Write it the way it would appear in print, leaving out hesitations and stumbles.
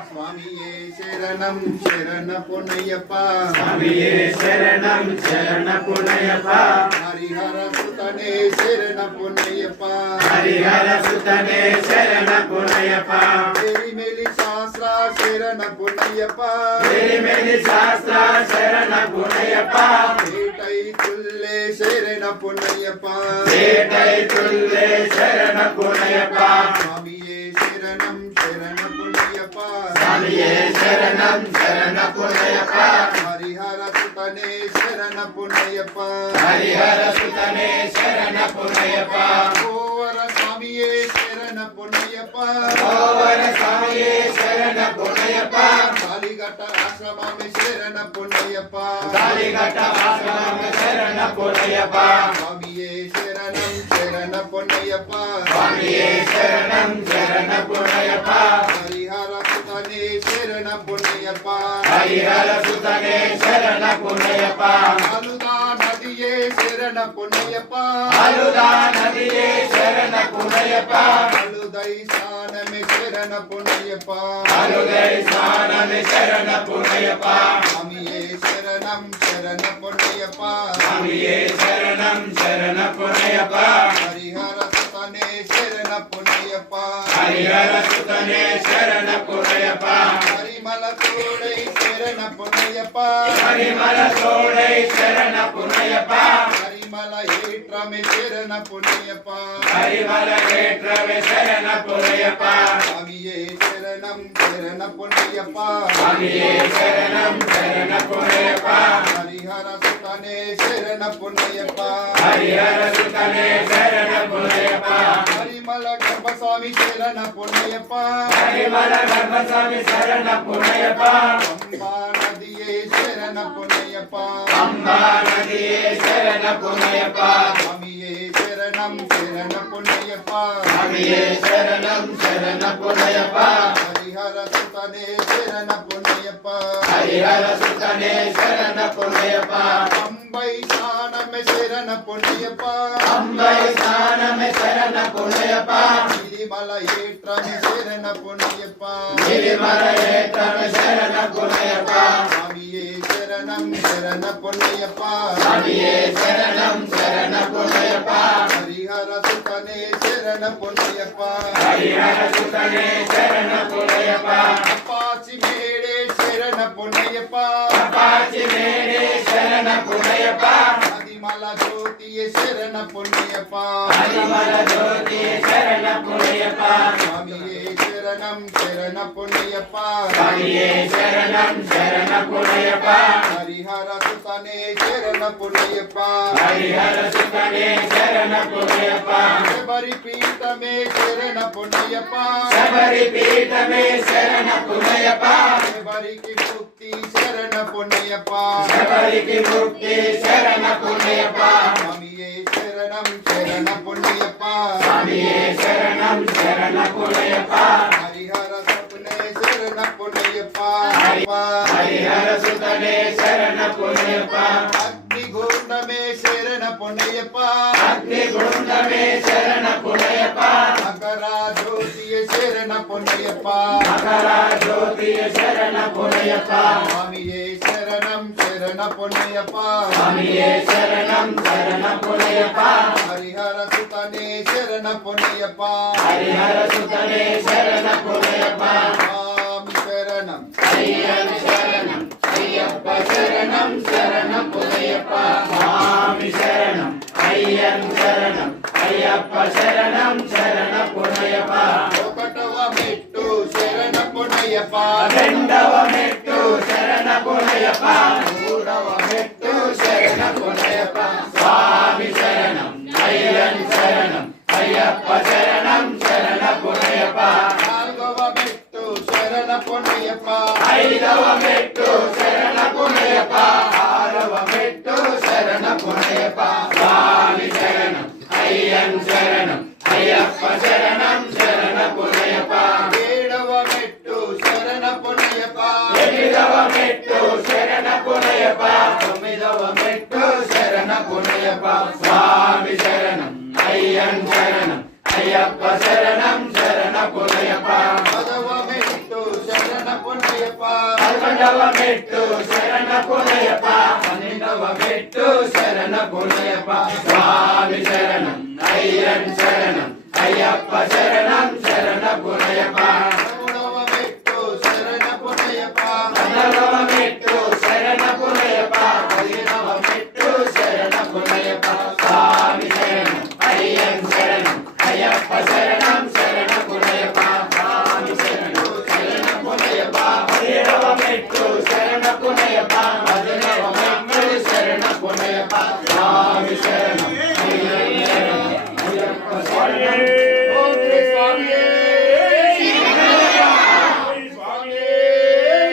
சுவாமியே சரணம் சரண பொன்னையப்பா சுவாமியே சரணம் சரண பொன்னையப்பா ஹரிஹர சுதனே சரண பொன்னையப்பா ஹரிஹர சுதனே சரண பொன்னையப்பா எரிமெலி சாஸ்திரா சரண பொன்னையப்பா எரிமெலி சாஸ்திரா சரண பொன்னையப்பா சேட்டை துல்லே சரண பொன்னையப்பா சேட்டை துல்லே சரண பொன்னையப்பா சுவாமியே சரணம் சரண பொன்னையப்பா சுவாமியே சரணம் சரண பொன்னையப்பா ஹரிஹர சுதனே சரண பொன்னையப்பா ஹரிஹர சுதனே சரண பொன்னையப்பா ஓவர சுவாமியே சரண பொன்னையப்பா ஓவர சுவாமியே சரண பொன்னையப்பா காளிகட்ட ஆசிரமமே சரண பொன்னையப்பா காளிகட்ட ஆசிரம சரண பொன்னையப்பா சுவாமியே சரணம் சரண பொன்னையப்பா சுவாமியே சரணம் சரண பொன்னையப்பா ஹரிஹர சுதனே சரண பொன்னையப்பா ஹரிஹர சுதனே சரண பொன்னையப்பா அலுதா நதியே சரண பொன்னையப்பா அலுதா நதியே சரண பொன்னையப்பா அலுதை சானமே சரண பொன்னையப்பா அலுதை சானமே சரண பொன்னையப்பா சுவாமியே சரணம் சரண பொன்னையப்பா சுவாமியே சரணம் சரண பொன்னையப்பா ஹரிஹர சுதனே சரண பொன்னையப்பா ஹரிஹர சுதனே சரண பொன்னையப்பா ஹரிமல தோடை சரண பொன்னையப்பா ஹரிமல தோடை சரண பொன்னையப்பா ஹரிமல ஏற்றமே சரண பொன்னையப்பா ஹரிமல ஏற்றவே சரண பொன்னையப்பா சுவாமியே சரணம் சரண பொன்னையப்பா சுவாமியே சரணம் சரண பொன்னையப்பா ஹரிஹர சுதனே சரண பொன்னையப்பா ஹரிஹர சுதனே சரண பொன்னையப்பா ஹரிமல கர்ப்பசாமி சரண பொன்னையப்பா ஹரிமல கர்ப்பசாமி சரண பொன்னையப்பா அம்பா நதியே சரண பொன்னையப்பா அம்பா நதியே சரண பொன்னையப்பா சுவாமியே சரணம் சரண பொன்னையப்பா சுவாமியே சரணம் சரண பொன்னையப்பா ஹரிஹர சுதனே சரண பொன்னையப்பா ஹரிஹர சுதனே சரண பொன்னையப்பா அம்பை சாணமே சரண பொன்னையப்பா அம்பை ஸ்நானமே சரண பொன்னையப்பா கிரிமல ஏற்றமே சரண பொன்னையப்பா கிரிமல ஏற்றமே சரண பொன்னையப்பா சுவாமியே சரணம் சரண பொன்னையப்பா சுவாமியே சரணம் சரண பொன்னையப்பா ஹரிஹர சுதனே சரண பொன்னையப்பா ஹரிஹர சுதனே சரண பொன்னையப்பா அப்பாச்சி மேடே சரண பொன்னையப்பா அப்பாச்சி மேடே சரண பொன்னையப்பா அதிமல ஜோதியே சரண பொன்னையப்பா ஹரிமல ஜோதியே சரண பொன்னையப்பா சுவாமியே சரணம் சரண பொன்னையப்பா சுவாமியே சரணம் சரண பொன்னையப்பா ஹரிஹர சுதனே சரண பொன்னையப்பா ஹரிஹர சுதனே சரண பொன்னையப்பா శబరి పీఠమే శరణ పుణ్యప్ప శబరి పీఠమే శరణ పుణ్యప్ప శబరికి ముక్తి శరణ పుణ్యప్ప శబరికి ముక్తి శరణ పుణ్యప్ప స్వామియే శరణం శరణ పుణ్యప్ప స్వామియే శరణం శరణ పుణ్యప్ప హరిహర సపునే శరణ పుణ్యప్ప హరిహర సుతనే శరణ పుణ్యప్ప అగ్ని గుండమే శరణ పుణ్యప్ప అగ్ని గుండమే శరణ పుణ్యప్ప మకర జ్యోతియ శరణ పుణ్యప్ప మకర జ్యోతియ శరణ పుణ్యప్ప స్వామియే శరణం శరణ పుణ్యప్ప స్వామియే శరణం శరణ పుణ్యప్ప హరిహర సుతనే శరణ పుణ్యప్ప హరిహర సుతనే శరణ పుణ్యప్ప స్వామి శరణం అయ్యప్ప శరణం అయ్యప్ప శరణం శరణ పుణ్యప్ప స్వామి శరణం అయ్యప్ప శరణం అయ్యప్ప శరణం శరణ పుణ్యప్ప ఒకటవ మెట్టు శరణ పుణ్యప్ప రెండవ మెట్టు శరణ పుణ్యప్ప మూడవ మెట్టు శరణ పుణ్యప్ప స్వామి శరణం అయ్యప్ప శరణం అయ్యప్ప శరణం శరణ పుణ్యప్ప నాలుగవ మెట్టు శరణ పుణ్యప్ప ఐదవ మెట్టు శరణ పుణ్యప్ప ఆరవ మెట్టు శరణ పుణ్యప్ప స్వామి శరణం అయ్యప్ప శరణం అయ్యప్ప శరణం శరణ పుణ్యప్ప ఏడవ మెట్టు శరణ పుణ్యప్ప ఎనిమిదవ మెట్టు శరణ పుణ్యప్ప తొమ్మిదవ మెట్టు శరణ పుణ్యప్ప స్వామి శరణం అయ్యప్ప శరణం అయ్యప్ప శరణం శరణ పుణ్యప్ప పదవ మెట్టు శరణ పదకొండవ మెట్టు శరణపునయప పన్నెండవ మెట్టు శరణపునయప స్వామి శరణం అయ్యన్ శరణం అయ్యప్ప శరణం శరణపునయప పదమూడవ మెట్టు శరణపునయప పదవ మెట్టు శరణపునయప పదిహేనవ మెట్టు శరణపునయప స్వామి శరణం అయ్యన్ శరణం అయ్యప్ప శరణం శరణపునయప స్వామి శరణం శరణపునయప పదిహేడవ మెట్టు శరణపునయప పదిహేనవ మెట్టు శరణపునయప స్వామి శరణం